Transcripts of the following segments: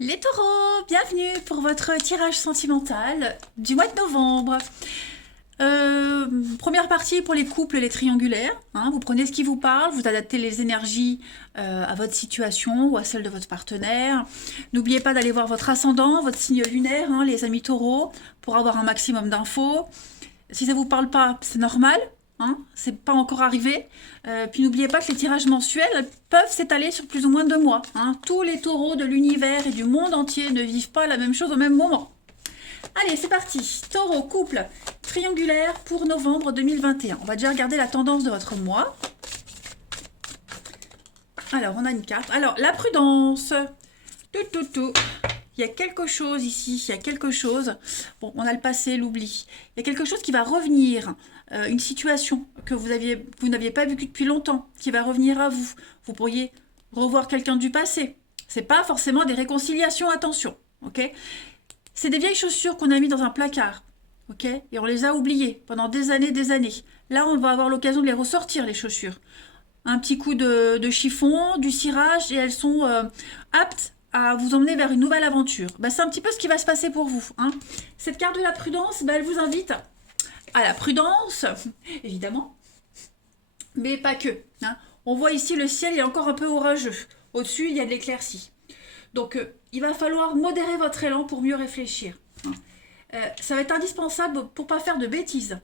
Les taureaux, bienvenue pour votre tirage sentimental du mois de novembre. Première partie pour les couples, les triangulaires. Hein, vous prenez ce qui vous parle, vous adaptez les énergies à votre situation ou à celle de votre partenaire. N'oubliez pas d'aller voir votre ascendant, votre signe lunaire, hein, les amis taureaux, pour avoir un maximum d'infos. Si ça vous parle pas, c'est normal. Hein, c'est pas encore arrivé. Puis n'oubliez pas que les tirages mensuels peuvent s'étaler sur plus ou moins 2 mois. Hein. Tous les taureaux de l'univers et du monde entier ne vivent pas la même chose au même moment. Allez, c'est parti. Taureau, couple, triangulaire pour novembre 2021. On va déjà regarder la tendance de votre mois. Alors, on a une carte. Alors, la prudence. Tout. Il y a quelque chose ici, il y a quelque chose. Bon, on a le passé, l'oubli. Il y a quelque chose qui va revenir, une situation que vous n'aviez pas vécue depuis longtemps, qui va revenir à vous. Vous pourriez revoir quelqu'un du passé. C'est pas forcément des réconciliations, attention, ok? C'est des vieilles chaussures qu'on a mis dans un placard, ok? Et on les a oubliées pendant des années, des années. Là, on va avoir l'occasion de les ressortir, les chaussures. Un petit coup de chiffon, du cirage, et elles sont aptes à vous emmener vers une nouvelle aventure. Bah, c'est un petit peu ce qui va se passer pour vous. Hein. Cette carte de la prudence, bah, elle vous invite à la prudence, évidemment, mais pas que. Hein. On voit ici le ciel est encore un peu orageux. Au-dessus, il y a de l'éclaircie. Donc, il va falloir modérer votre élan pour mieux réfléchir. Hein. Ça va être indispensable pour ne pas faire de bêtises,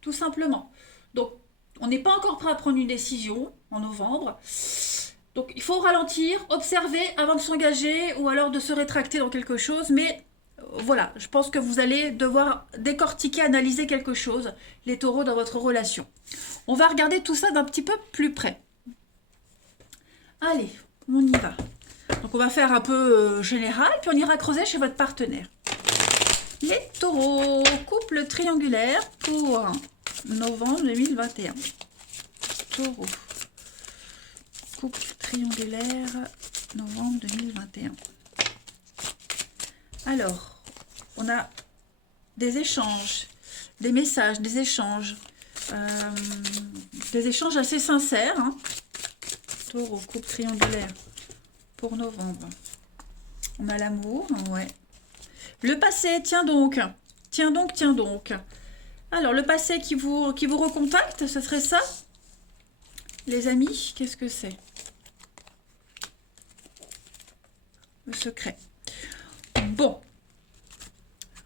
tout simplement. Donc, on n'est pas encore prêt à prendre une décision en novembre. Donc il faut ralentir, observer avant de s'engager ou alors de se rétracter dans quelque chose. Mais voilà, je pense que vous allez devoir décortiquer, analyser quelque chose, les taureaux dans votre relation. On va regarder tout ça d'un petit peu plus près. Allez, on y va. Donc on va faire un peu général, puis on ira creuser chez votre partenaire. Les taureaux, couple triangulaire pour novembre 2021. Taureau. Couple triangulaire, novembre 2021. Alors, on a des échanges, des messages, des échanges assez sincères. Hein. Taureau, couple triangulaire pour novembre. On a l'amour, ouais. Le passé, tiens donc. Alors, le passé qui vous recontacte, ce serait ça? Les amis, qu'est-ce que c'est? Le secret. Bon.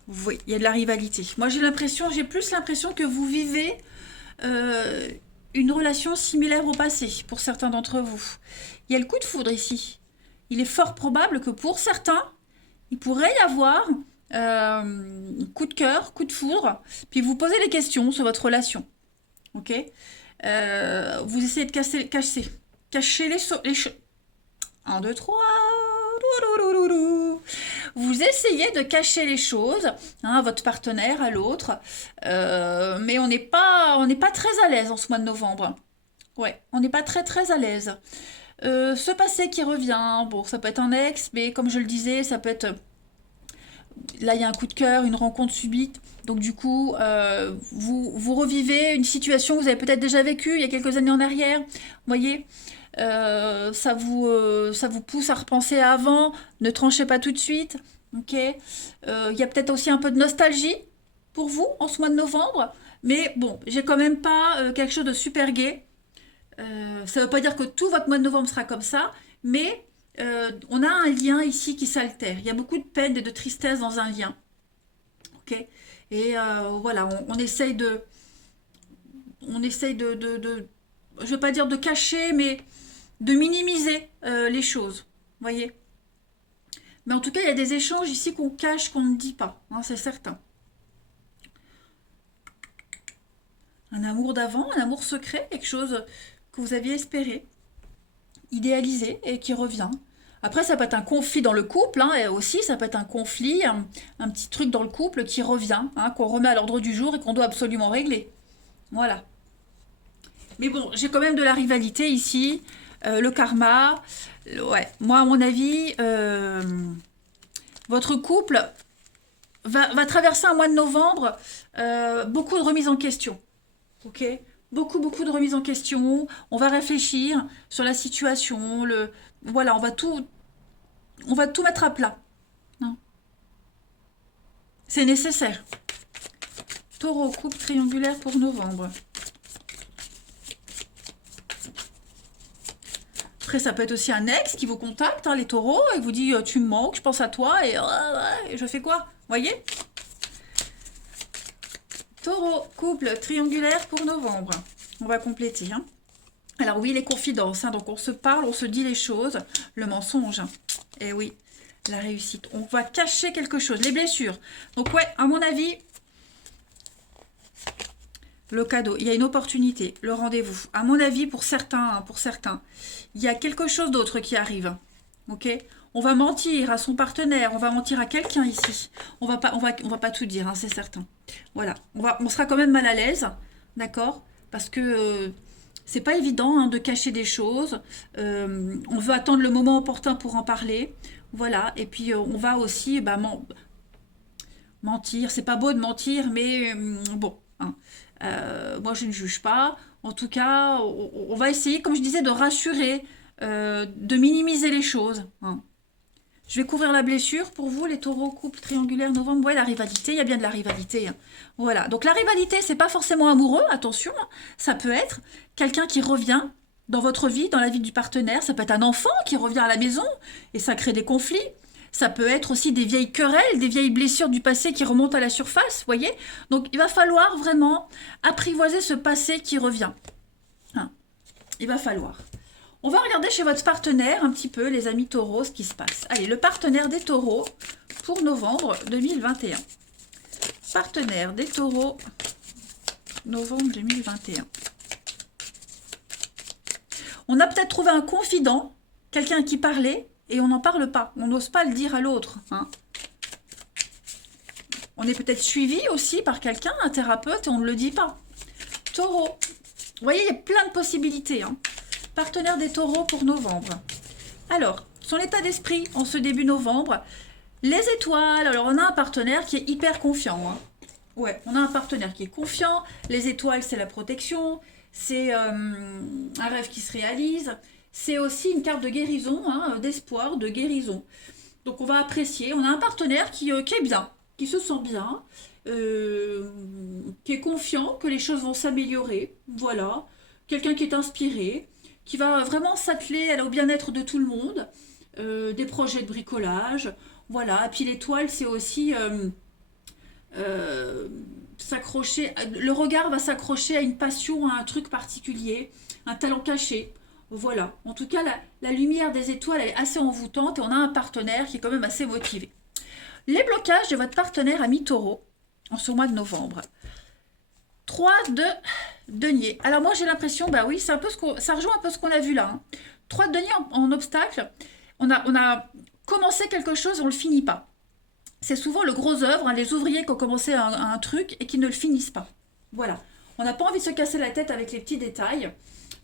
Oui, il y a de la rivalité. Moi, j'ai plus l'impression que vous vivez une relation similaire au passé, pour certains d'entre vous. Il y a le coup de foudre ici. Il est fort probable que pour certains, il pourrait y avoir coup de cœur, coup de foudre, puis vous posez des questions sur votre relation. Ok? Vous essayez de cacher les choses. 1, 2, 3. Vous essayez de cacher les choses, hein, à votre partenaire, à l'autre, mais on n'est pas très à l'aise en ce mois de novembre. Ouais, on n'est pas très à l'aise. Ce passé qui revient, bon, ça peut être un ex, mais comme je le disais, ça peut être là il y a un coup de cœur, une rencontre subite. Donc du coup, vous revivez une situation que vous avez peut-être déjà vécue il y a quelques années en arrière. Vous voyez, ça vous pousse à repenser à avant. Ne tranchez pas tout de suite. Ok. Il y a peut-être aussi un peu de nostalgie pour vous en ce mois de novembre. Mais bon, j'ai quand même pas quelque chose de super gai. Ça ne veut pas dire que tout votre mois de novembre sera comme ça, mais on a un lien ici qui s'altère. Il y a beaucoup de peine et de tristesse dans un lien. Ok. Et voilà, on essaye je ne veux pas dire de cacher, mais de minimiser les choses. Voyez. Mais en tout cas, il y a des échanges ici qu'on cache, qu'on ne dit pas. Hein, c'est certain. Un amour d'avant, un amour secret, quelque chose que vous aviez espéré, idéalisé et qui revient. Après, ça peut être un conflit dans le couple, hein, et aussi ça peut être un conflit, un petit truc dans le couple qui revient, hein, qu'on remet à l'ordre du jour et qu'on doit absolument régler. Voilà. Mais bon, j'ai quand même de la rivalité ici, le karma. Ouais, moi, à mon avis, votre couple va traverser un mois de novembre, beaucoup de remises en question. Ok. Beaucoup de remises en question. On va réfléchir sur la situation. Voilà, on va tout. on va tout mettre à plat. Hein. C'est nécessaire. Taureau, coupe triangulaire pour novembre. Après, ça peut être aussi un ex qui vous contacte, hein, les taureaux, et vous dit tu me manques, je pense à toi, et je fais quoi? Voyez? Taureau, couple triangulaire pour novembre. On va compléter. Hein. Alors oui, les confidences, hein, donc on se parle, on se dit les choses, le mensonge. Et oui, la réussite. On va cacher quelque chose, les blessures. Donc ouais, à mon avis, le cadeau, il y a une opportunité, le rendez-vous. À mon avis, pour certains, il y a quelque chose d'autre qui arrive. Ok? On va mentir à son partenaire, on va mentir à quelqu'un ici. On va pas tout dire, hein, c'est certain. Voilà, on sera quand même mal à l'aise, d'accord? Parce que c'est pas évident hein, de cacher des choses. On veut attendre le moment opportun pour en parler. Voilà, et puis on va aussi mentir. C'est pas beau de mentir, mais bon. Hein. Moi, je ne juge pas. En tout cas, on va essayer, comme je disais, de rassurer, de minimiser les choses. Hein. Je vais couvrir la blessure pour vous, les taureaux, couple triangulaire, novembre. Ouais, la rivalité, il y a bien de la rivalité. Hein. Voilà. Donc la rivalité, c'est pas forcément amoureux, attention. Hein. Ça peut être quelqu'un qui revient dans votre vie, dans la vie du partenaire. Ça peut être un enfant qui revient à la maison et ça crée des conflits. Ça peut être aussi des vieilles querelles, des vieilles blessures du passé qui remontent à la surface, voyez. Donc il va falloir vraiment apprivoiser ce passé qui revient. Hein. Il va falloir. On va regarder chez votre partenaire un petit peu, les amis taureaux, ce qui se passe. Allez, le partenaire des taureaux pour novembre 2021. Partenaire des taureaux, novembre 2021. On a peut-être trouvé un confident, quelqu'un qui parlait, et on n'en parle pas. On n'ose pas le dire à l'autre. Hein. On est peut-être suivi aussi par quelqu'un, un thérapeute, et on ne le dit pas. Taureau. Vous voyez, il y a plein de possibilités. Hein. Partenaire des taureaux pour novembre. Alors, son état d'esprit en ce début novembre. Les étoiles. Alors, on a un partenaire qui est hyper confiant. Hein. Ouais, on a un partenaire qui est confiant. Les étoiles, c'est la protection. C'est un rêve qui se réalise. C'est aussi une carte de guérison, hein, d'espoir, de guérison. Donc, on va apprécier. On a un partenaire qui est bien, qui se sent bien, qui est confiant que les choses vont s'améliorer. Voilà. Quelqu'un qui est inspiré, qui va vraiment s'atteler au bien-être de tout le monde, des projets de bricolage, voilà. Et puis l'étoile, c'est aussi s'accrocher, le regard va s'accrocher à une passion, à un truc particulier, un talent caché, voilà. En tout cas, la lumière des étoiles est assez envoûtante et on a un partenaire qui est quand même assez motivé. Les blocages de votre partenaire ami taureau en ce mois de novembre. 3 de denier. Alors moi j'ai l'impression, bah oui, c'est un peu ça rejoint un peu ce qu'on a vu là. Hein. 3 de denier en obstacle. On a commencé quelque chose, on ne le finit pas. C'est souvent le gros œuvre, hein, les ouvriers qui ont commencé un truc et qui ne le finissent pas. Voilà. On n'a pas envie de se casser la tête avec les petits détails.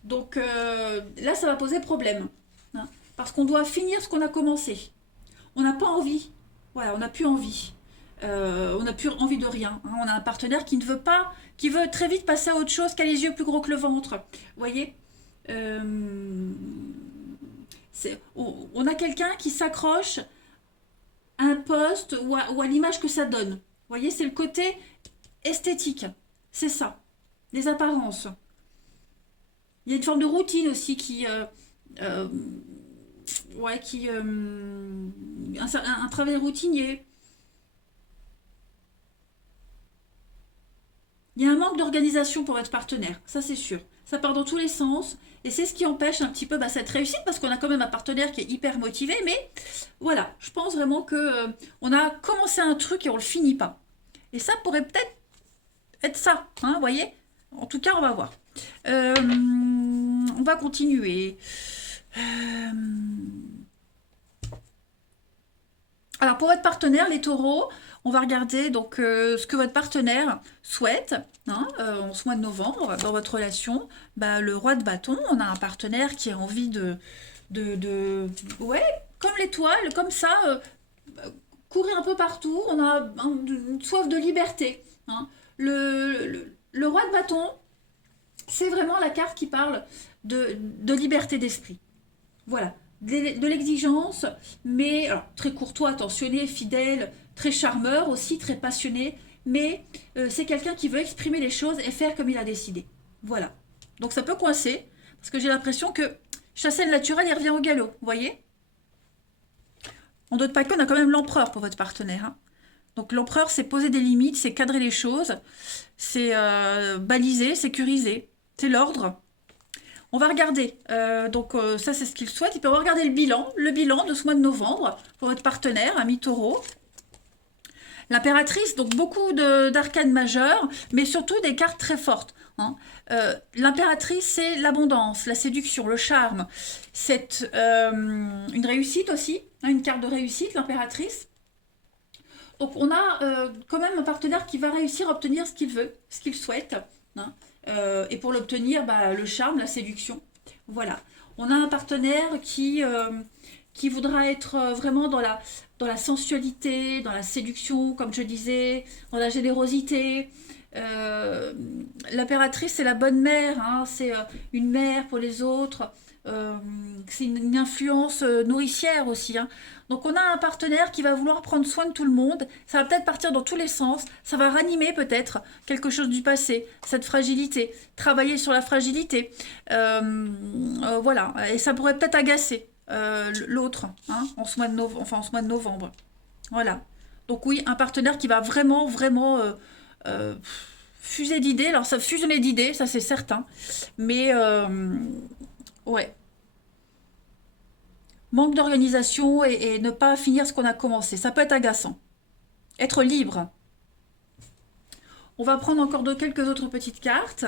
Donc là, ça va poser problème. Hein, parce qu'on doit finir ce qu'on a commencé. On n'a pas envie. Voilà, on n'a plus envie. On n'a plus envie de rien. Hein. On a un partenaire qui ne veut pas, qui veut très vite passer à autre chose, qui a les yeux plus gros que le ventre. Vous voyez on a quelqu'un qui s'accroche à un poste ou à l'image que ça donne. Vous voyez, c'est le côté esthétique. C'est ça. Les apparences. Il y a une forme de routine aussi un travail routinier. Il y a un manque d'organisation pour votre partenaire, ça c'est sûr. Ça part dans tous les sens et c'est ce qui empêche un petit peu cette réussite parce qu'on a quand même un partenaire qui est hyper motivé. Mais voilà, je pense vraiment que on a commencé un truc et on le finit pas. Et ça pourrait peut-être être ça, hein, vous voyez. En tout cas, on va voir. On va continuer. Alors pour votre partenaire, les taureaux, on va regarder donc ce que votre partenaire souhaite hein, en ce mois de novembre dans votre relation. Bah, le roi de bâton, on a un partenaire qui a envie ouais, comme l'étoile, comme ça, courir un peu partout. On a une soif de liberté. Hein. Le roi de bâton, c'est vraiment la carte qui parle de liberté d'esprit. Voilà. de l'exigence, mais alors, très courtois, attentionné, fidèle, très charmeur aussi, très passionné, mais c'est quelqu'un qui veut exprimer les choses et faire comme il a décidé. Voilà. Donc ça peut coincer, parce que j'ai l'impression que chasser le naturel, il revient au galop, vous voyez? En d'autres paquets, on a quand même l'empereur pour votre partenaire. Hein. Donc l'empereur, c'est poser des limites, c'est cadrer les choses, c'est baliser, sécuriser, c'est l'ordre. On va regarder, ça c'est ce qu'il souhaite, et puis on va regarder le bilan de ce mois de novembre pour votre partenaire, ami taureau. L'impératrice, donc beaucoup d'arcanes majeures, mais surtout des cartes très fortes. Hein. L'impératrice, c'est l'abondance, la séduction, le charme. C'est une réussite aussi, hein, une carte de réussite, l'impératrice. Donc on a quand même un partenaire qui va réussir à obtenir ce qu'il veut, ce qu'il souhaite. Hein. Et pour l'obtenir, le charme, la séduction. Voilà. On a un partenaire qui voudra être vraiment dans la sensualité, dans la séduction, comme je disais, dans la générosité. L'impératrice, c'est la bonne mère, hein, c'est une mère pour les autres. C'est une influence nourricière aussi. Hein. Donc on a un partenaire qui va vouloir prendre soin de tout le monde. Ça va peut-être partir dans tous les sens. Ça va ranimer peut-être quelque chose du passé, cette fragilité. Travailler sur la fragilité. Voilà. Et ça pourrait peut-être agacer l'autre hein, en ce mois de novembre. Voilà. Donc oui, un partenaire qui va vraiment, vraiment fuser d'idées. Alors ça fusionner d'idées, ça c'est certain. Mais ouais. Manque d'organisation et ne pas finir ce qu'on a commencé. Ça peut être agaçant. Être libre. On va prendre encore quelques autres petites cartes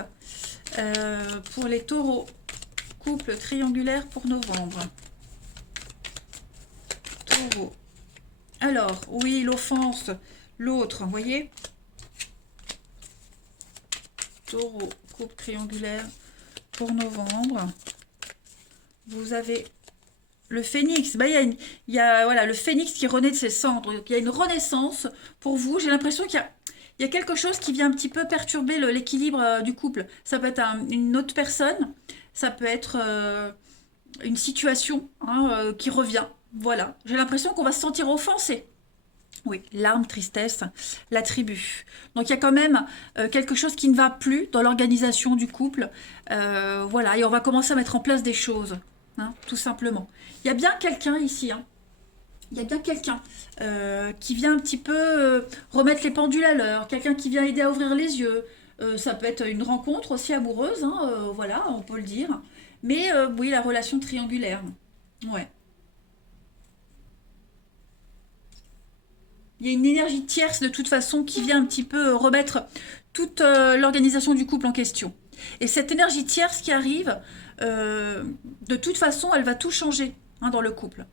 pour les taureaux. Couple triangulaire pour novembre. Taureau. Alors, oui, l'offense. L'autre, vous voyez? Taureau, couple triangulaire pour novembre. Vous avez le phénix. Il y a voilà, le phénix qui renaît de ses cendres. Il y a une renaissance pour vous. J'ai l'impression qu'il y a quelque chose qui vient un petit peu perturber l'équilibre du couple. Ça peut être une autre personne. Ça peut être une situation hein, qui revient. Voilà. J'ai l'impression qu'on va se sentir offensé. Oui, larmes, tristesse, la tribu. Donc il y a quand même quelque chose qui ne va plus dans l'organisation du couple. Voilà, et on va commencer à mettre en place des choses, hein, tout simplement. Il y a bien quelqu'un ici, hein. Il y a bien quelqu'un qui vient un petit peu remettre les pendules à l'heure, quelqu'un qui vient aider à ouvrir les yeux. Ça peut être une rencontre aussi amoureuse, hein, voilà, on peut le dire. Mais oui, la relation triangulaire. Ouais. Il y a une énergie tierce de toute façon qui vient un petit peu remettre toute l'organisation du couple en question. Et cette énergie tierce qui arrive, de toute façon, elle va tout changer hein, dans le couple.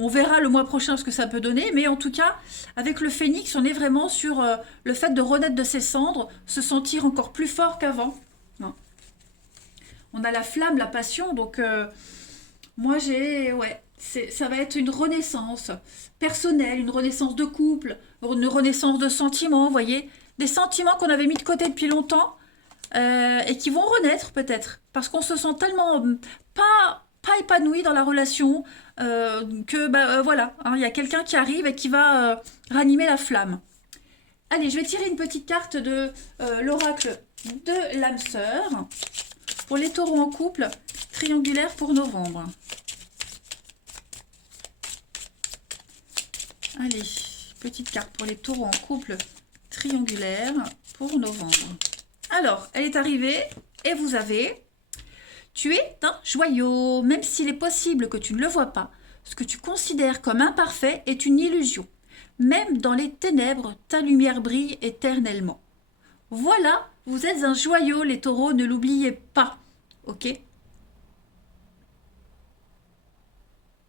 On verra le mois prochain ce que ça peut donner, mais en tout cas, avec le phénix, on est vraiment sur le fait de renaître de ses cendres, se sentir encore plus fort qu'avant. Hein. On a la flamme, la passion, donc moi j'ai... Ouais, ça va être une renaissance personnelle, une renaissance de couple, une renaissance de sentiments, vous voyez, des sentiments qu'on avait mis de côté depuis longtemps et qui vont renaître peut-être, parce qu'on se sent tellement pas épanoui dans la relation que voilà, hein, il y a quelqu'un qui arrive et qui va ranimer la flamme. Allez, je vais tirer une petite carte de l'oracle de l'âme sœur pour les taureaux en couple, triangulaire pour novembre. Allez, petite carte pour les taureaux en couple triangulaire pour novembre. Alors, elle est arrivée et vous avez... Tu es un joyau, même s'il est possible que tu ne le vois pas. Ce que tu considères comme imparfait est une illusion. Même dans les ténèbres, ta lumière brille éternellement. Voilà, vous êtes un joyau, les taureaux, ne l'oubliez pas. Ok ?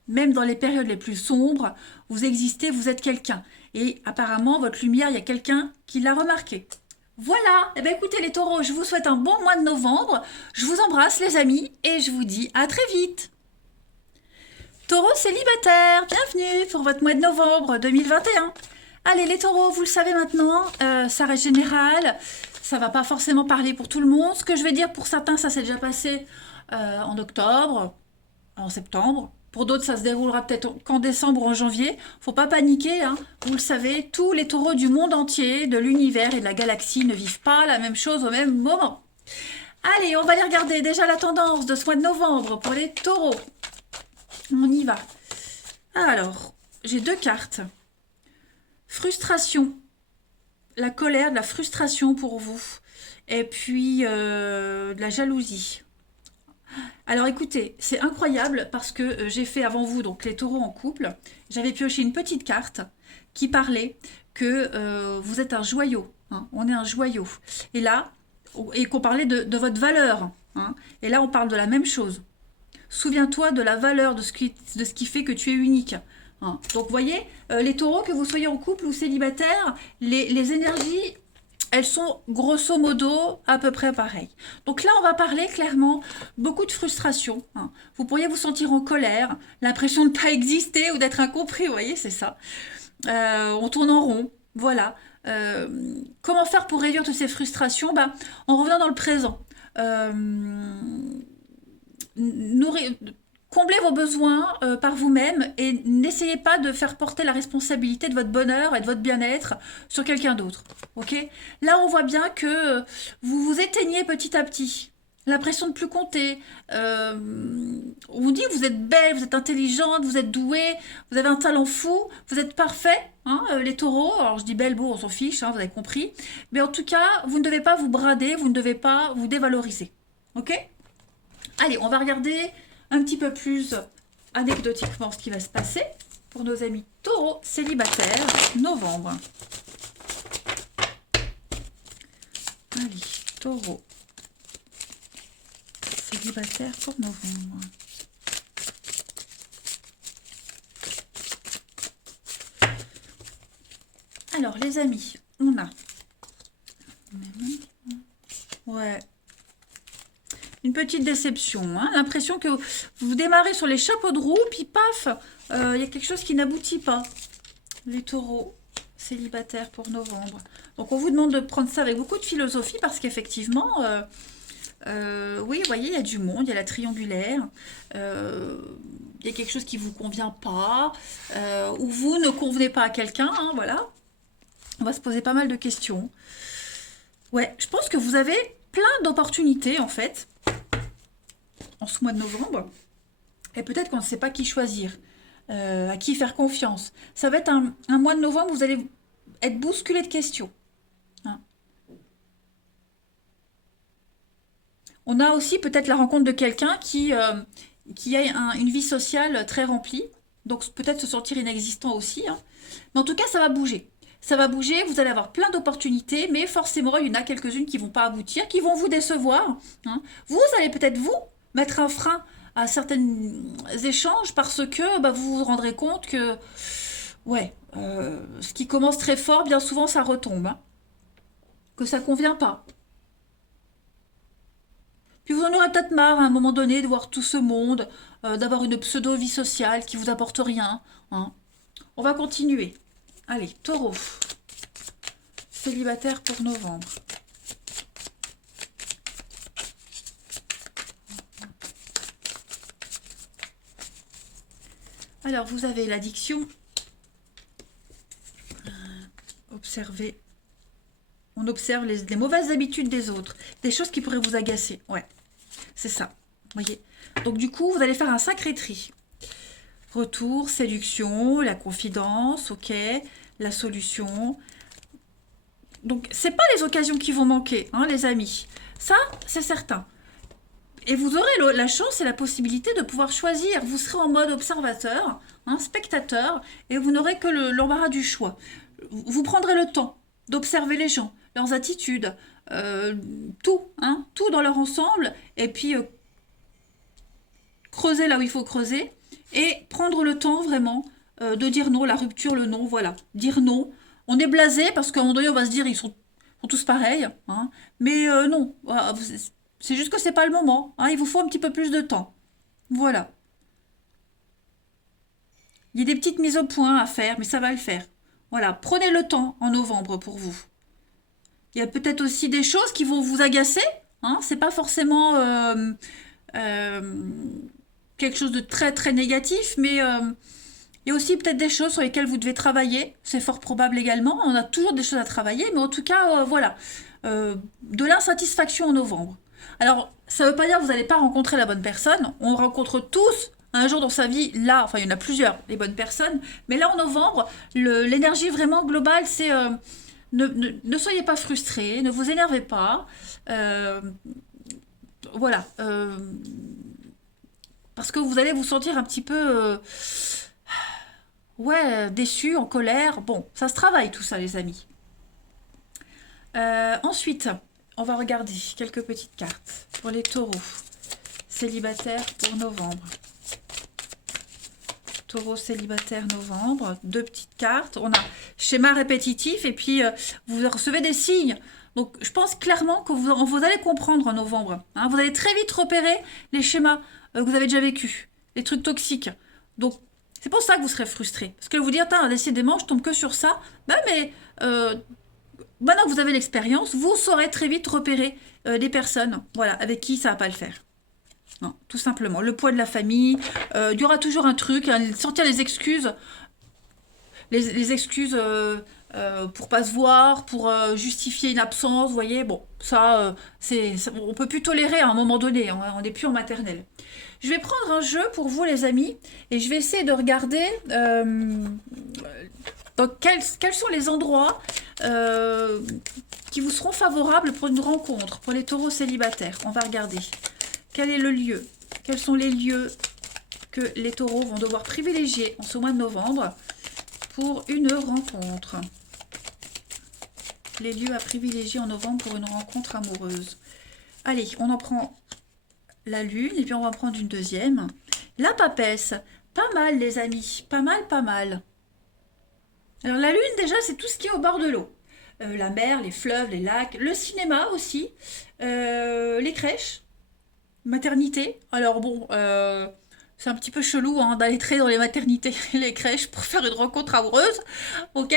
Même dans les périodes les plus sombres, vous existez, vous êtes quelqu'un. Et apparemment, votre lumière, il y a quelqu'un qui l'a remarqué. Voilà, eh bien écoutez les taureaux, je vous souhaite un bon mois de novembre. Je vous embrasse les amis et je vous dis à très vite. Taureaux célibataires, bienvenue pour votre mois de novembre 2021. Allez les taureaux, vous le savez maintenant, ça reste général. Ça ne va pas forcément parler pour tout le monde. Ce que je vais dire pour certains, ça s'est déjà passé en octobre, en septembre. Pour d'autres, ça se déroulera peut-être qu'en décembre ou en janvier. Faut pas paniquer, hein. Vous le savez, tous les taureaux du monde entier, de l'univers et de la galaxie ne vivent pas la même chose au même moment. Allez, on va aller regarder déjà la tendance de ce mois de novembre pour les taureaux. On y va. Alors, j'ai 2 cartes. Frustration. La colère, de la frustration pour vous. Et puis, de la jalousie. Alors écoutez, c'est incroyable parce que j'ai fait avant vous donc les taureaux en couple. J'avais pioché une petite carte qui parlait que vous êtes un joyau. Hein, on est un joyau. Et là, et qu'on parlait de votre valeur. Hein, et là, on parle de la même chose. Souviens-toi de la valeur de ce qui fait que tu es unique. Hein. Donc, vous voyez, les taureaux, que vous soyez en couple ou célibataire, les énergies, elles sont grosso modo à peu près pareilles. Donc là, on va parler clairement beaucoup de frustration. Hein. Vous pourriez vous sentir en colère, l'impression de ne pas exister ou d'être incompris, vous voyez, c'est ça. On tourne en rond, voilà. Comment faire pour réduire toutes ces frustrations? En revenant dans le présent. Nourrir, comblez vos besoins par vous-même et n'essayez pas de faire porter la responsabilité de votre bonheur et de votre bien-être sur quelqu'un d'autre. Ok? Là, on voit bien que vous vous éteignez petit à petit. L'impression de ne plus compter. On vous dit que vous êtes belle, vous êtes intelligente, vous êtes douée, vous avez un talent fou, vous êtes parfait, hein, les taureaux. Alors je dis belle, beau, on s'en fiche, hein, vous avez compris. Mais en tout cas, vous ne devez pas vous brader, vous ne devez pas vous dévaloriser. Ok? Allez, on va regarder un petit peu plus anecdotiquement ce qui va se passer pour nos amis taureaux célibataires, novembre. Allez, taureaux célibataires pour novembre. Alors, les amis, on a... Ouais... Une petite déception, hein. L'impression que vous démarrez sur les chapeaux de roue, puis paf, il y a quelque chose qui n'aboutit pas. Les taureaux célibataires pour novembre. Donc on vous demande de prendre ça avec beaucoup de philosophie parce qu'effectivement, oui, vous voyez, il y a du monde, il y a la triangulaire, il y a quelque chose qui ne vous convient pas, ou vous ne convenez pas à quelqu'un, hein, voilà. On va se poser pas mal de questions. Ouais, je pense que vous avez plein d'opportunités en fait en ce mois de novembre, et peut-être qu'on ne sait pas qui choisir, à qui faire confiance. Ça va être un mois de novembre où vous allez être bousculé de questions. Hein. On a aussi peut-être la rencontre de quelqu'un qui a une vie sociale très remplie, donc peut-être se sentir inexistant aussi. Hein. Mais en tout cas, ça va bouger. Ça va bouger, vous allez avoir plein d'opportunités, mais forcément, il y en a quelques-unes qui ne vont pas aboutir, qui vont vous décevoir. Hein. Vous allez peut-être, vous, mettre un frein à certains échanges parce que vous vous rendrez compte que, ouais, ce qui commence très fort, bien souvent, ça retombe. Hein. Que ça ne convient pas. Puis vous en aurez peut-être marre à un moment donné de voir tout ce monde, d'avoir une pseudo-vie sociale qui vous apporte rien. Hein. On va continuer. Allez, taureau. Célibataire pour novembre. Alors, vous avez l'addiction. Observez. On observe les mauvaises habitudes des autres. Des choses qui pourraient vous agacer. Ouais, c'est ça. Vous voyez. Donc, du coup, vous allez faire un sacré tri. Retour, séduction, la confidence, ok, la solution. Donc, c'est pas les occasions qui vont manquer, hein, les amis. Ça, c'est certain. Et vous aurez la chance et la possibilité de pouvoir choisir. Vous serez en mode observateur, hein, spectateur, et vous n'aurez que l'embarras du choix. Vous prendrez le temps d'observer les gens, leurs attitudes, tout, hein, tout dans leur ensemble, et puis creuser là où il faut creuser, et prendre le temps vraiment de dire non, la rupture, le non, voilà. Dire non. On est blasé parce qu'à un moment donné, on va se dire ils sont tous pareils, hein, mais non, c'est juste que c'est pas le moment, hein, il vous faut un petit peu plus de temps. Voilà. Il y a des petites mises au point à faire, mais ça va le faire. Voilà, prenez le temps en novembre pour vous. Il y a peut-être aussi des choses qui vont vous agacer, hein, c'est pas forcément... quelque chose de très très négatif, mais il y a aussi peut-être des choses sur lesquelles vous devez travailler. C'est fort probable également. On a toujours des choses à travailler, mais en tout cas, voilà. De l'insatisfaction en novembre. Alors, ça ne veut pas dire que vous n'allez pas rencontrer la bonne personne. On rencontre tous un jour dans sa vie, là, enfin il y en a plusieurs, les bonnes personnes. Mais là, en novembre, l'énergie vraiment globale, c'est ne soyez pas frustrés, ne vous énervez pas. Voilà. Parce que vous allez vous sentir un petit peu... ouais, déçu, en colère. Bon, ça se travaille tout ça, les amis. Ensuite, on va regarder quelques petites cartes pour les taureaux célibataires pour novembre. Taureau célibataire novembre, 2 petites cartes. On a schéma répétitif et puis vous recevez des signes. Donc je pense clairement que vous allez comprendre en novembre. Hein. Vous allez très vite repérer les schémas que vous avez déjà vécus, les trucs toxiques. Donc c'est pour ça que vous serez frustré. Parce que vous dire, décidément, je tombe que sur ça. Ben, mais maintenant que vous avez l'expérience, vous saurez très vite repérer des personnes voilà, avec qui ça ne va pas le faire. Non, tout simplement. Le poids de la famille, il y aura toujours un truc, sortir les excuses. Les excuses pour pas se voir, pour justifier une absence, vous voyez, bon, ça, on peut plus tolérer à un moment donné, on n'est plus en maternelle. Je vais prendre un jeu pour vous, les amis, et je vais essayer de regarder quels sont les endroits qui vous seront favorables pour une rencontre, pour les taureaux célibataires. On va regarder. Quel est le lieu? Quels sont les lieux que les taureaux vont devoir privilégier en ce mois de novembre pour une rencontre? Les lieux à privilégier en novembre pour une rencontre amoureuse. Allez, on en prend la lune et puis on va prendre une deuxième. La papesse, pas mal les amis, pas mal, pas mal. Alors la lune déjà c'est tout ce qui est au bord de l'eau. La mer, les fleuves, les lacs, le cinéma aussi, les crèches, maternité. Alors bon, c'est un petit peu chelou hein, d'aller traîner dans les maternités et les crèches pour faire une rencontre amoureuse, ok.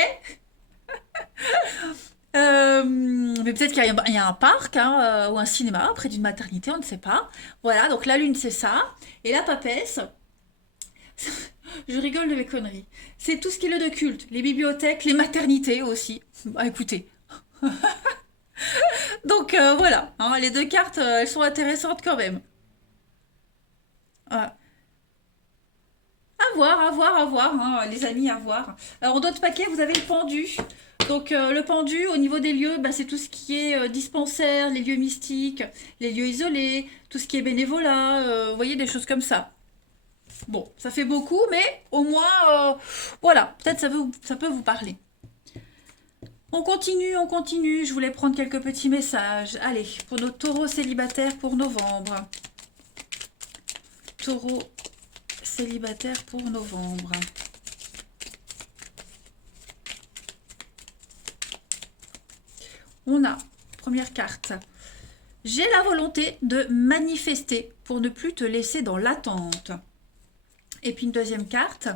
Mais peut-être qu'il y a un parc hein, ou un cinéma près d'une maternité, on ne sait pas. Voilà, donc la lune c'est ça. Et la papesse, je rigole de mes conneries. C'est tout ce qui est lieu de culte, les bibliothèques, les maternités aussi. Bah écoutez. Donc voilà, hein, les 2 cartes, elles sont intéressantes quand même. À voir, à voir, à voir, hein, les amis, à voir. Alors, en d'autres paquets, vous avez le pendu. Donc, le pendu, au niveau des lieux, bah, c'est tout ce qui est dispensaire, les lieux mystiques, les lieux isolés, tout ce qui est bénévolat, vous voyez, des choses comme ça. Bon, ça fait beaucoup, mais au moins, voilà, peut-être ça peut vous parler. On continue, on continue. Je voulais prendre quelques petits messages. Allez, pour nos taureaux célibataires pour novembre. Taureau célibataire pour novembre. On a, première carte, j'ai la volonté de manifester pour ne plus te laisser dans l'attente. Et puis une deuxième carte,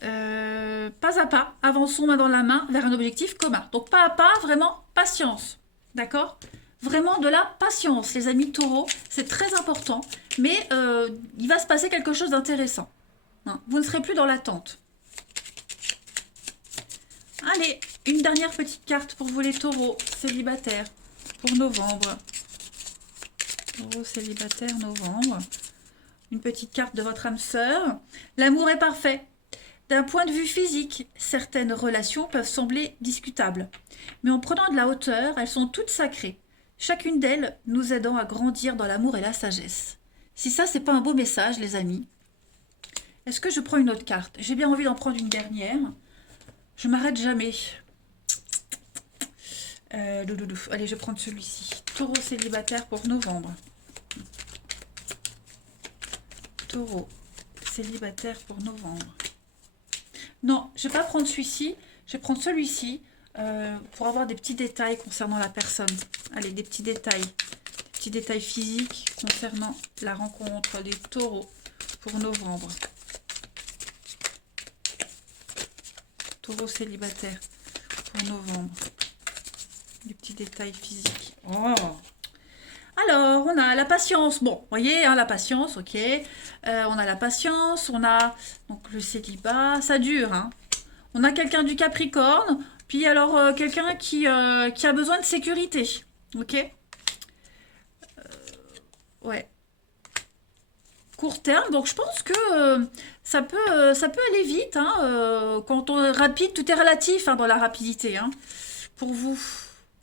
pas à pas, avançons main dans la main vers un objectif commun. Donc pas à pas, vraiment patience, d'accord? Vraiment de la patience, les amis taureaux, c'est très important, mais il va se passer quelque chose d'intéressant. Hein, vous ne serez plus dans l'attente. Allez, une dernière petite carte pour vous les taureaux célibataires pour novembre. Taureau célibataire novembre. Une petite carte de votre âme sœur. L'amour est parfait. D'un point de vue physique, certaines relations peuvent sembler discutables. Mais en prenant de la hauteur, elles sont toutes sacrées. Chacune d'elles nous aidant à grandir dans l'amour et la sagesse. Si ça, c'est pas un beau message, les amis. Est-ce que je prends une autre carte? J'ai bien envie d'en prendre une dernière. Je m'arrête jamais. Allez, je vais prendre celui-ci. Taureau célibataire pour novembre. Taureau célibataire pour novembre. Non, je ne vais pas prendre celui-ci. Je vais prendre celui-ci pour avoir des petits détails concernant la personne. Allez, des petits détails. Des petits détails physiques concernant la rencontre des taureaux pour novembre. Taureau célibataire pour novembre. Des petits détails physiques. Oh. Alors, on a la patience. Bon, vous voyez, hein, la patience, ok. on a la patience, on a donc le célibat, ça dure, hein. On a quelqu'un du Capricorne, puis alors quelqu'un qui a besoin de sécurité, ok? Ouais, court terme, donc je pense que ça peut aller vite, hein, quand on est rapide, tout est relatif hein, dans la rapidité, hein, pour vous.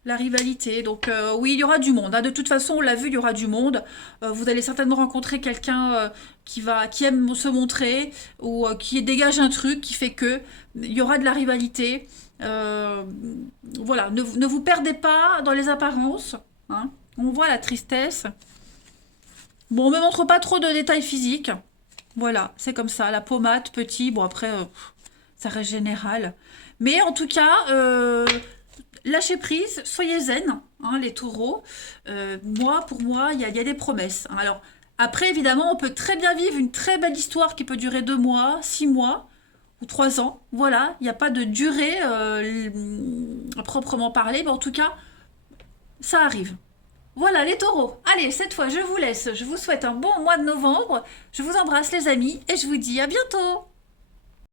La rivalité, donc oui, il y aura du monde, hein. De toute façon, on l'a vu, il y aura du monde. Vous allez certainement rencontrer quelqu'un qui aime se montrer ou qui dégage un truc qui fait que il y aura de la rivalité. Euh, voilà, ne vous perdez pas dans les apparences, hein. On voit la tristesse. Bon, on me montre pas trop de détails physiques. Voilà, c'est comme ça. La pommade, petit, bon après, ça reste général. Mais en tout cas, lâchez prise, soyez zen, hein, les taureaux. Pour moi, il y a des promesses, hein. Alors, après, évidemment, on peut très bien vivre une très belle histoire qui peut durer 2 mois, 6 mois ou 3 ans. Voilà, il n'y a pas de durée à proprement parler, mais en tout cas, ça arrive. Voilà les taureaux. Allez, cette fois, je vous laisse. Je vous souhaite un bon mois de novembre. Je vous embrasse les amis et je vous dis à bientôt.